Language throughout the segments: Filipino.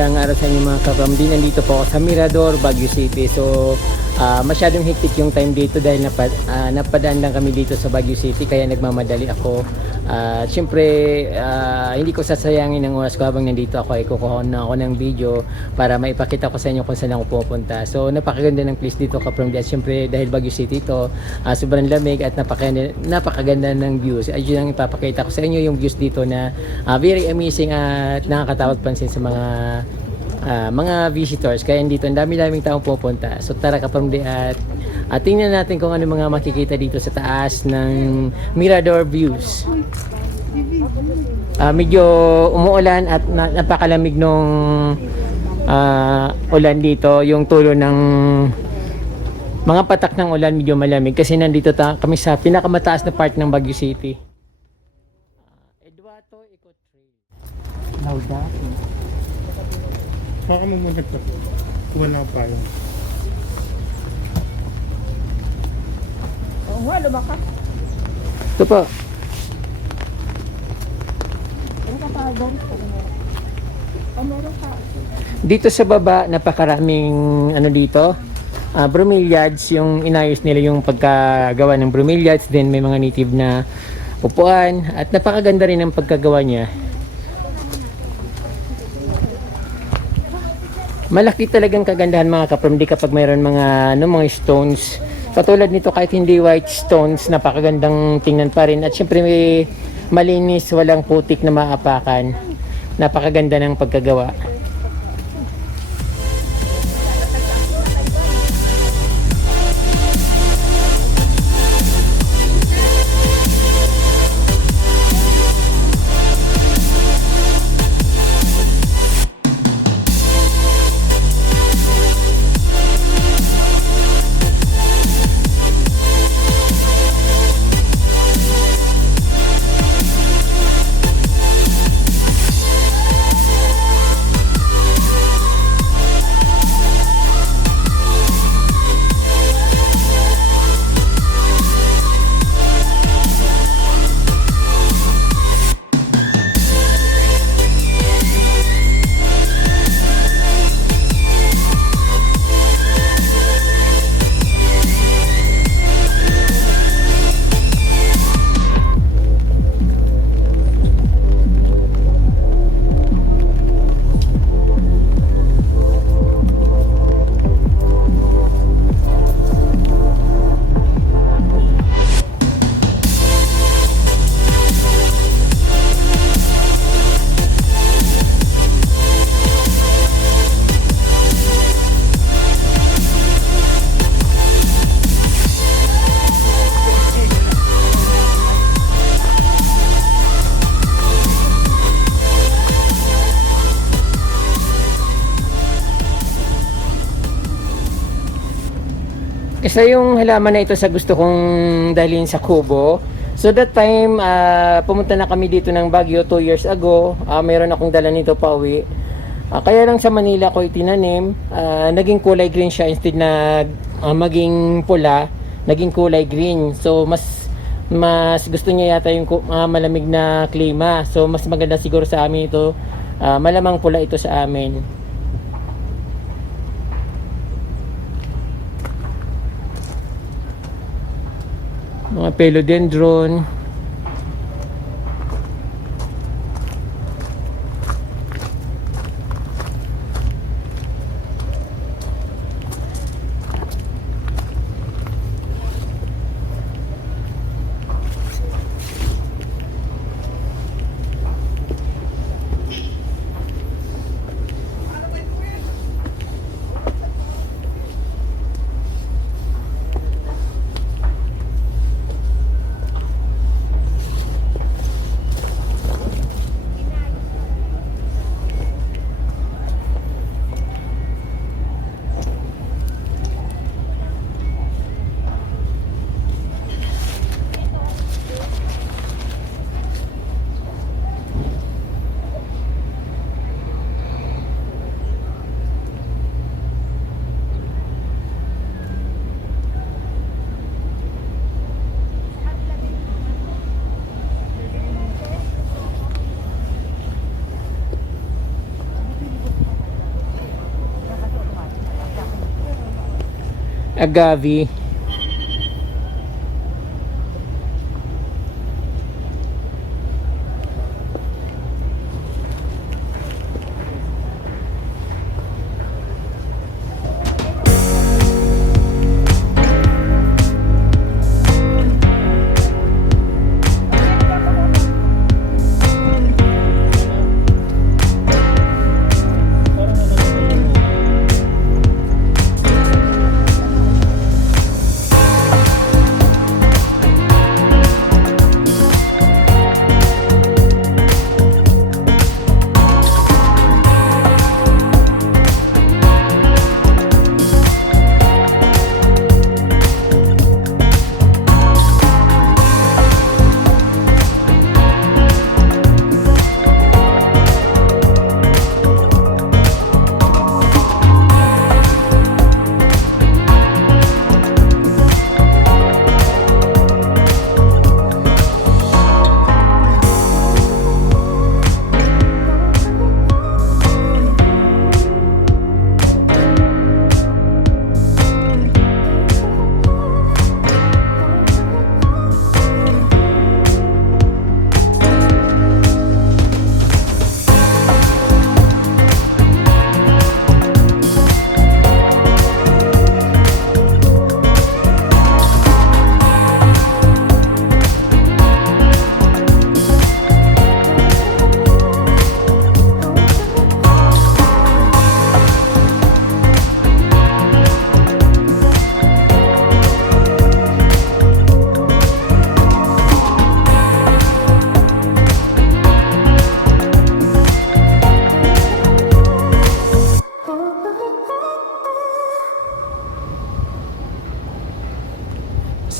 Magandang araw sa inyo mga kapamdi. Nandito po ako sa Mirador, Baguio City. So, masyadong hectic yung time dito dahil napadaan lang kami dito sa Baguio City kaya nagmamadali ako. Siyempre, hindi ko sasayangin ang oras ko habang nandito ako ay kukuha na ako ng video para maipakita ko sa inyo kung saan ako pupunta. So, napakaganda ng place dito kapamdi. At siyempre, dahil Baguio City ito, sobrang lamig at napakaganda ng views. Ayun ang ipapakita ko sa inyo yung views dito na very amazing at nakakatawag pansin sa mga visitors. Kaya dito ang dami-daming taong pupunta. So tara kapamdi at tingnan natin kung ano mga makikita dito sa taas ng Mirador Views. Medyo umuulan at napakalamig nung ulan dito. Yung tulo ng mga patak ng ulan medyo malamig kasi nandito kami sa pinakamataas na part ng Baguio City. Eduardo Eco Trail. Laudato. Baka mo muna ito. Kuha na pa yun. Oo nga, lumaka. Ito po. Ano ka pa doon? O meron ka. Dito sa baba, napakaraming ano dito. Bromeliads, yung inayos nila yung pagkagawa ng bromeliads. Then may mga native na upuan. At napakaganda rin ang pagkagawa niya. Malaki talagang kagandahan mga kapamdi kapag mayroon mga stones. Katulad nito kahit hindi white stones, napakagandang tingnan pa rin. At syempre may malinis, walang putik na maapakan. Napakaganda ng pagkagawa. Isa yung halaman na ito sa gusto kong dalhin sa Kubo. So that time, pumunta na kami dito ng Baguio 2 years ago. Mayroon akong dala nito pa uwi. Kaya lang sa Manila ko itinanim. Naging kulay green siya instead na maging pula. Naging kulay green. So mas gusto niya yata yung malamig na klima. So mas maganda siguro sa amin ito. Malamang pula ito sa amin. Mga philodendron. agave.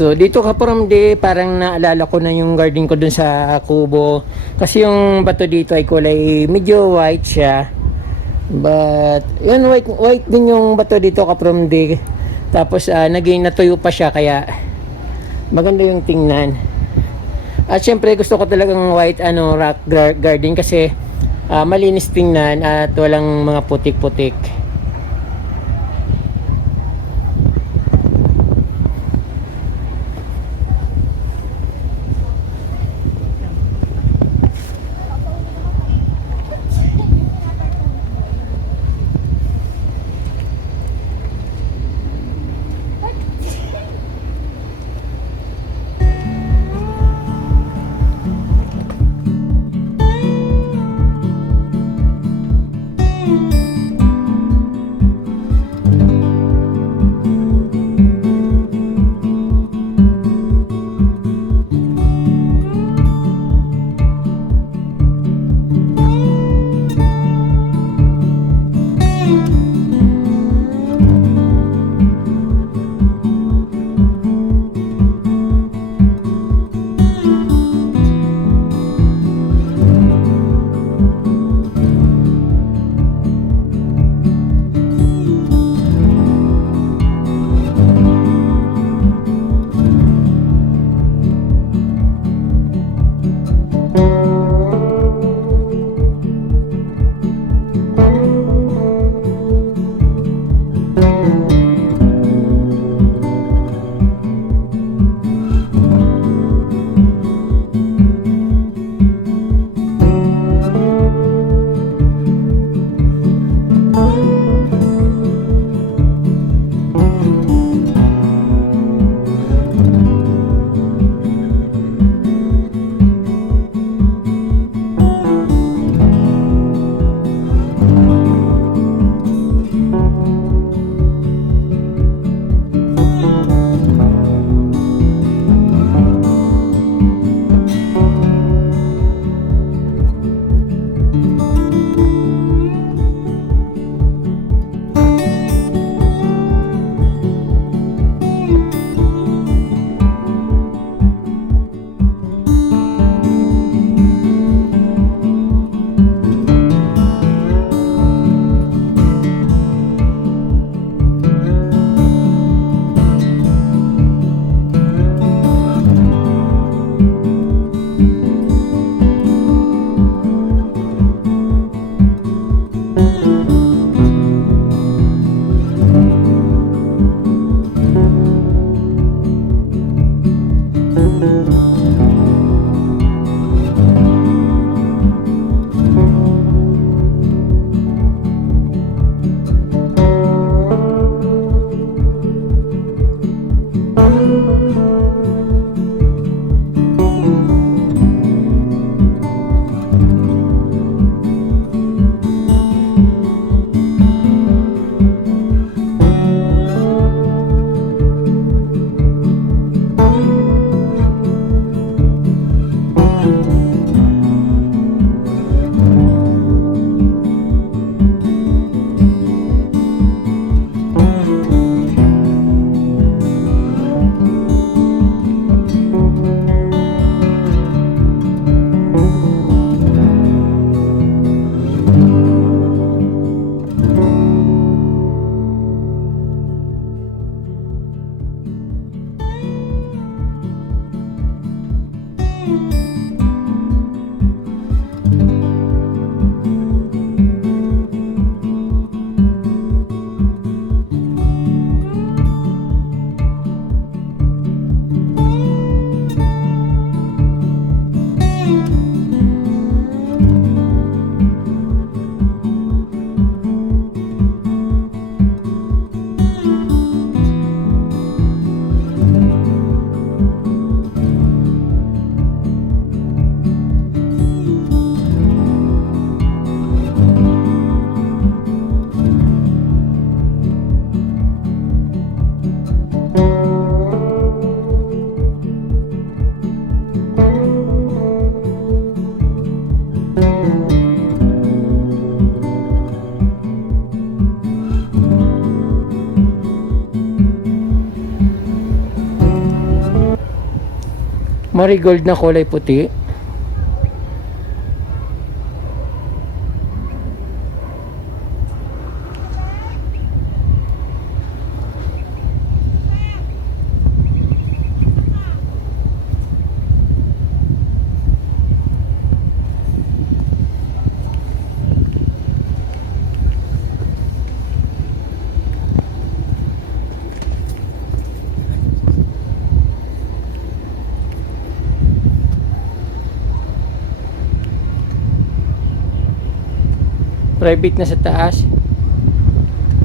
So dito Kaporamde, parang naalala ko na yung garden ko dun sa kubo. Kasi yung bato dito ay kulay medyo white siya. But yun, white din yung bato dito Kaporamde. Tapos naging natuyo pa siya kaya maganda yung tingnan. At syempre gusto ko talagang white rock garden kasi malinis tingnan at walang mga putik-putik. Marigold na kulay puti. Private na sa taas.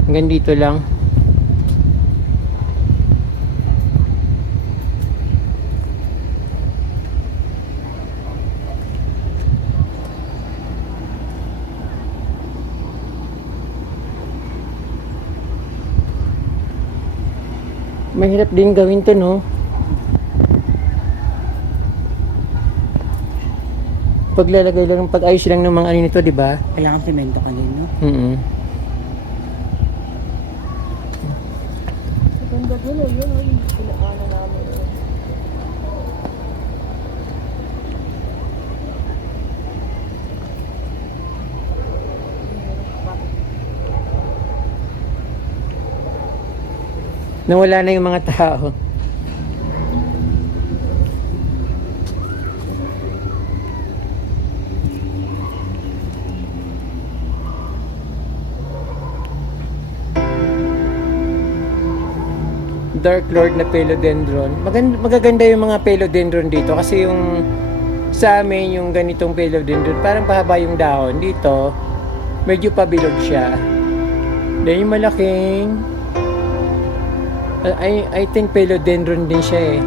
Hanggang dito lang. Mahirap din gawin to, no? Paglalagay lang, pag-ayos lang ng mga ano nito, di ba? Kailangan semento ka din, no? Ganda gulo, yun. Pinaano namin yun. Nawala na yung mga tao. Dark Lord na philodendron. Magaganda yung mga philodendron dito kasi yung sa amin yung ganitong philodendron parang pahaba yung dahon. Dito medyo pabilog siya. Then yung malaking I think philodendron din siya eh.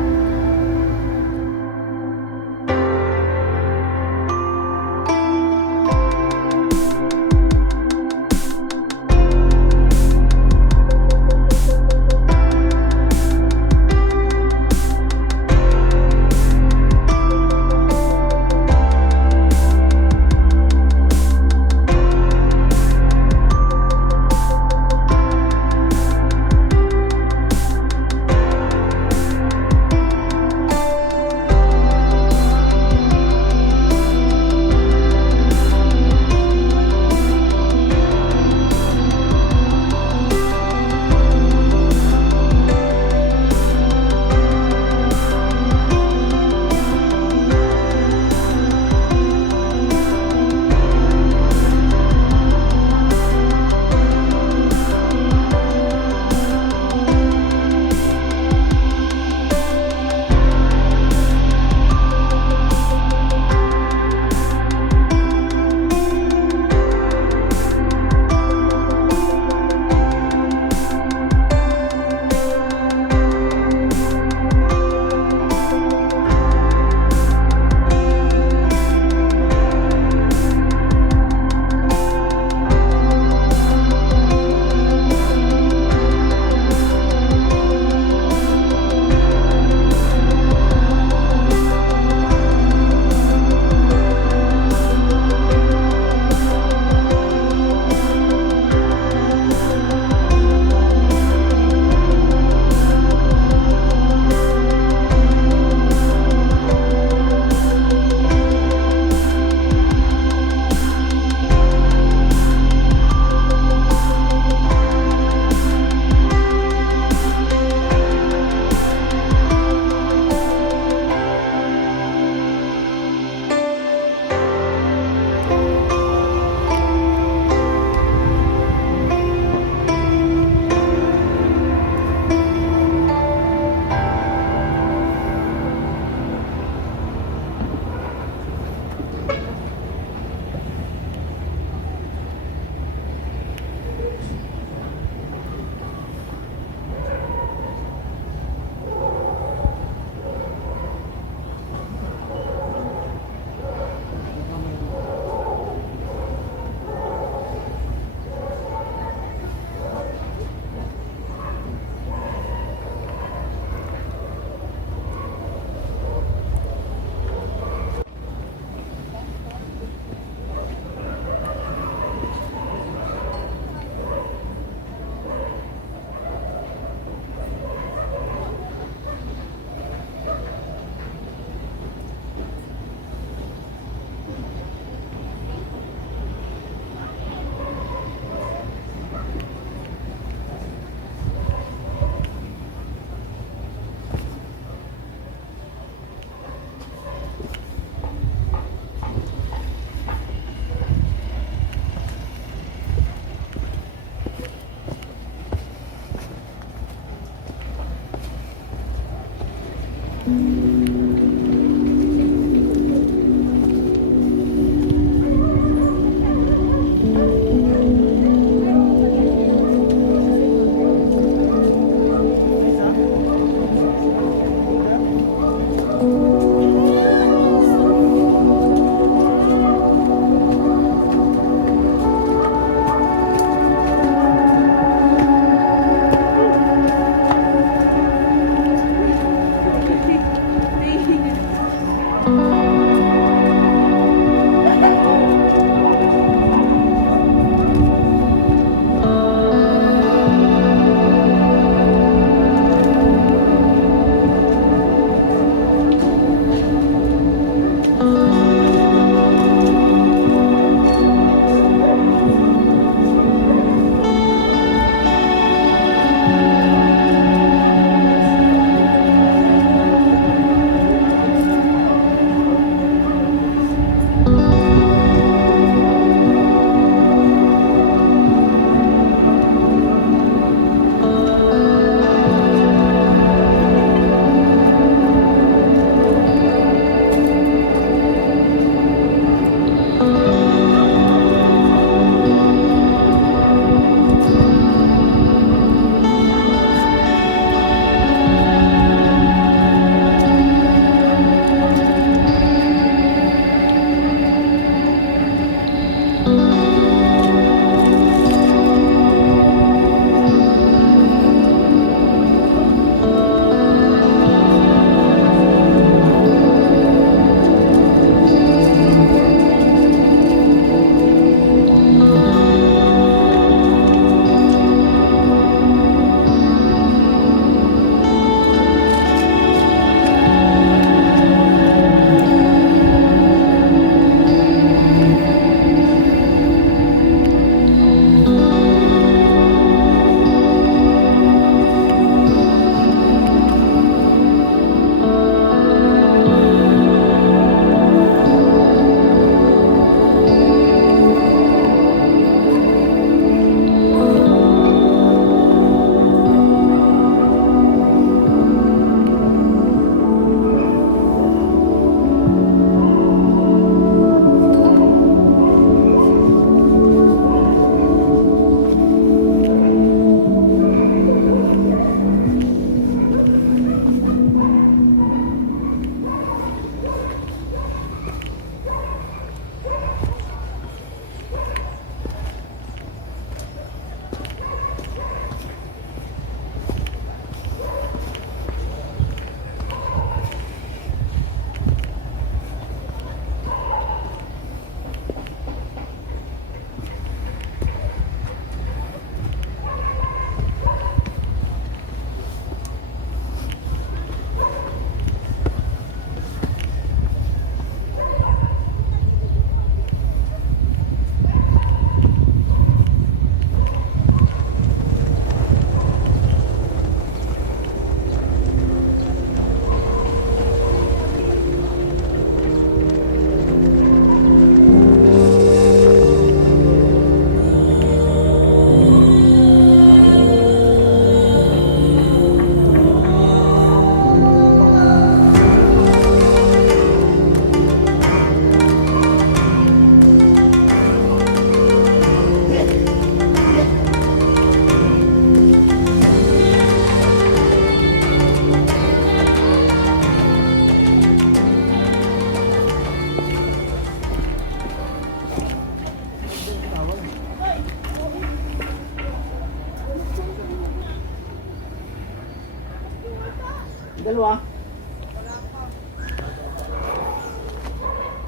Dalawa.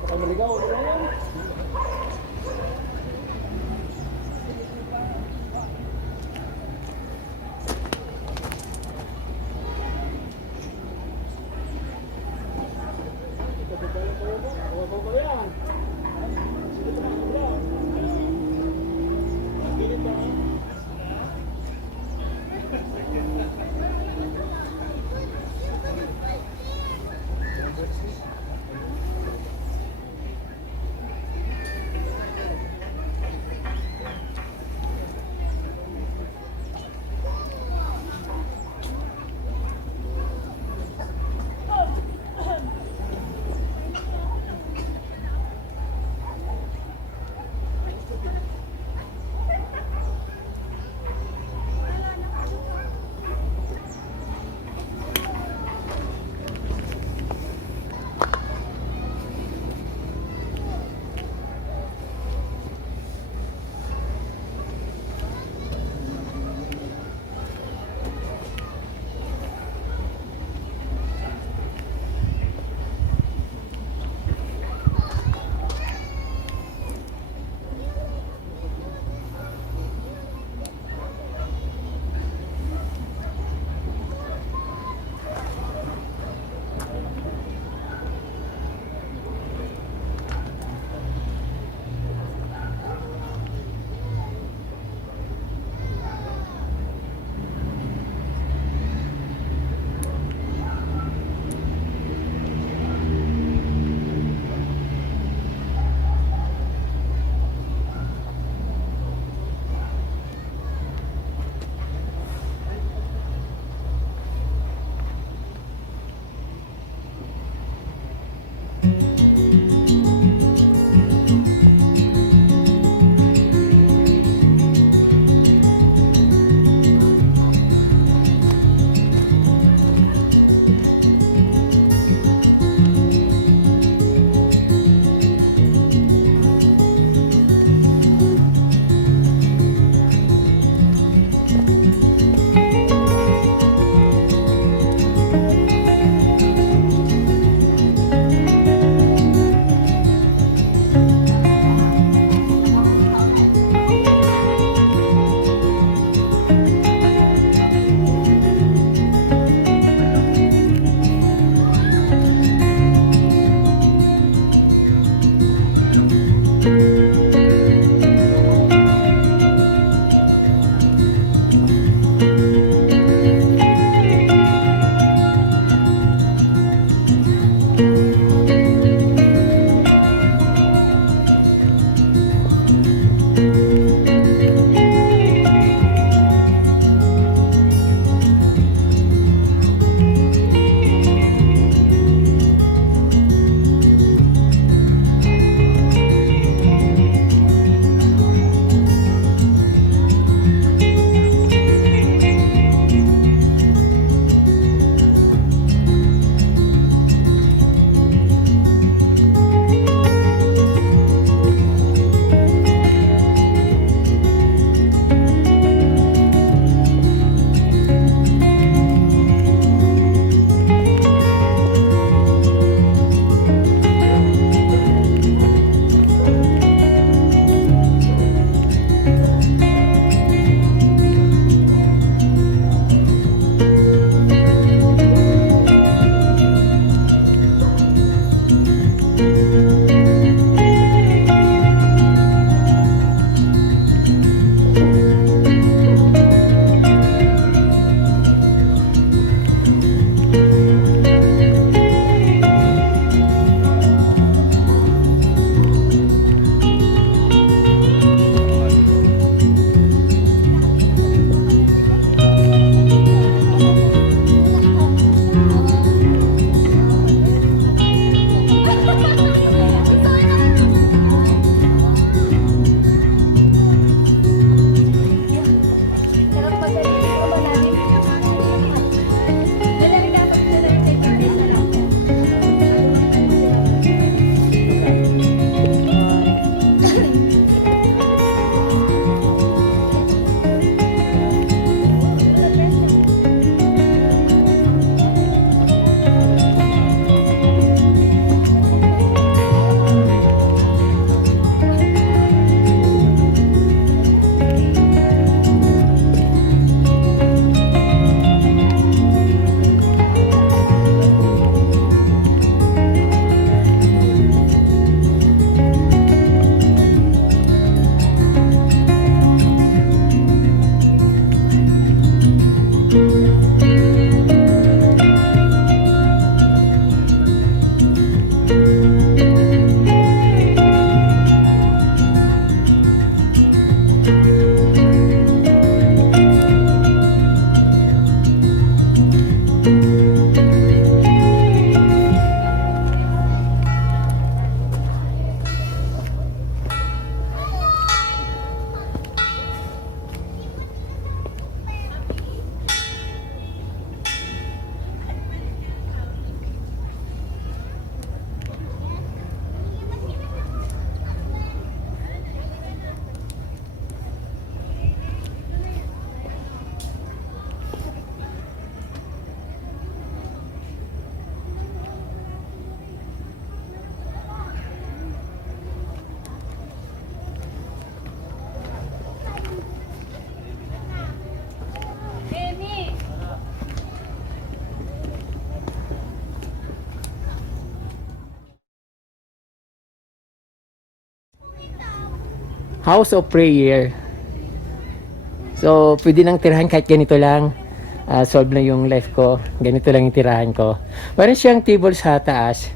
Baka maligaw, dalawa yan. house of prayer. So, pwede nang tirahan kahit ganito lang. Solve na yung life ko. Ganito lang yung tirahan ko. Meron siyang table sa taas.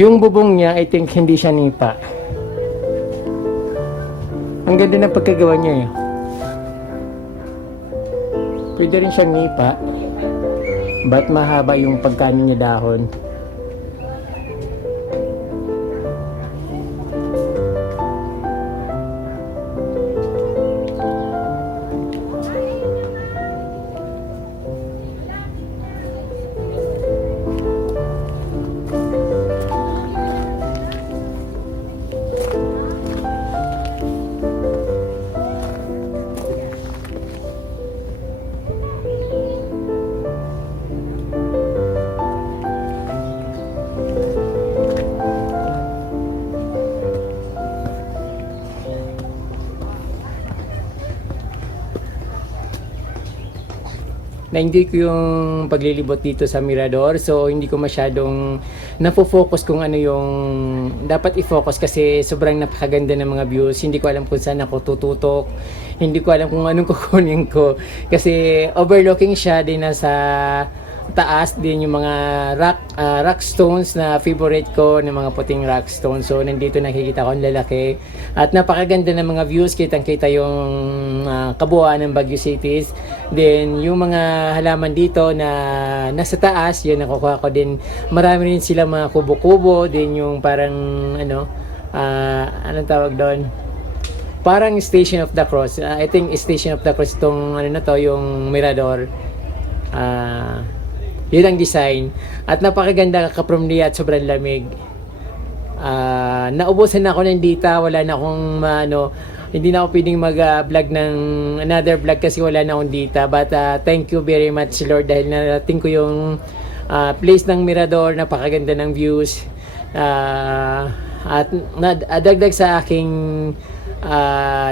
Yung bubong niya, I think hindi siya nipa. Ang ganda ng pagkagawa niya eh. Pwede rin siyang nipa. Ba't mahaba yung pagkanin niya dahon? Na-enjoy ko yung paglilibot dito sa Mirador, so hindi ko masyadong napofocus kung ano yung dapat i-focus kasi sobrang napakaganda ng mga views. Hindi ko alam kung saan ako tututok, hindi ko alam kung anong kukunin ko kasi overlooking siya din nasa taas din yung mga rock stones na favorite ko ng mga puting rock stones. So nandito nakikita ko ang lalaki at napakaganda ng mga views, kitang-kita yung kabuuan ng Baguio City. Then yung mga halaman dito na nasa taas, yun nakukuha ko din. Marami rin sila mga kubo-kubo, din yung parang anong tawag doon? Parang Station of the Cross. I think Station of the Cross itong ano na to, yung Mirador. Yun ang design. At napakaganda ka-from at sobrang lamig. Naubusan na ako ng data. Wala na akong hindi na ako pwedeng mag-vlog ng another vlog kasi wala na akong data. But thank you very much Lord dahil narating ko yung place ng Mirador. Napakaganda ng views. At dagdag sa aking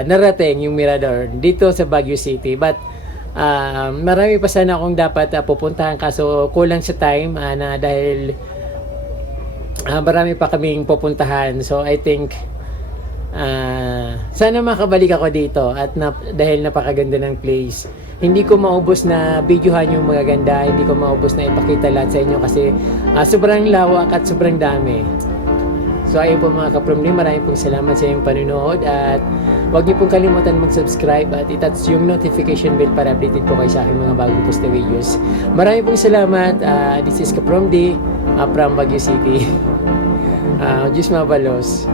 narating yung Mirador dito sa Baguio City. But marami pa sana akong dapat pupuntahan kaso kulang sa time na dahil marami pa kaming pupuntahan. So I think sana makabalik ako dito at dahil napakaganda ng place. Hindi ko maubos na videohan yung magaganda, hindi ko maubos na ipakita lahat sa inyo kasi sobrang lawak at sobrang dami. So ayun po mga kapromli, maraming pong salamat sa iyong panunood at huwag niyo pong kalimutan mag-subscribe at i-touch yung notification bell para updated po kayo sa aking mga bagong post na videos. Maraming pong salamat. This is Kapromdi from Baguio City. Diyos mabalos.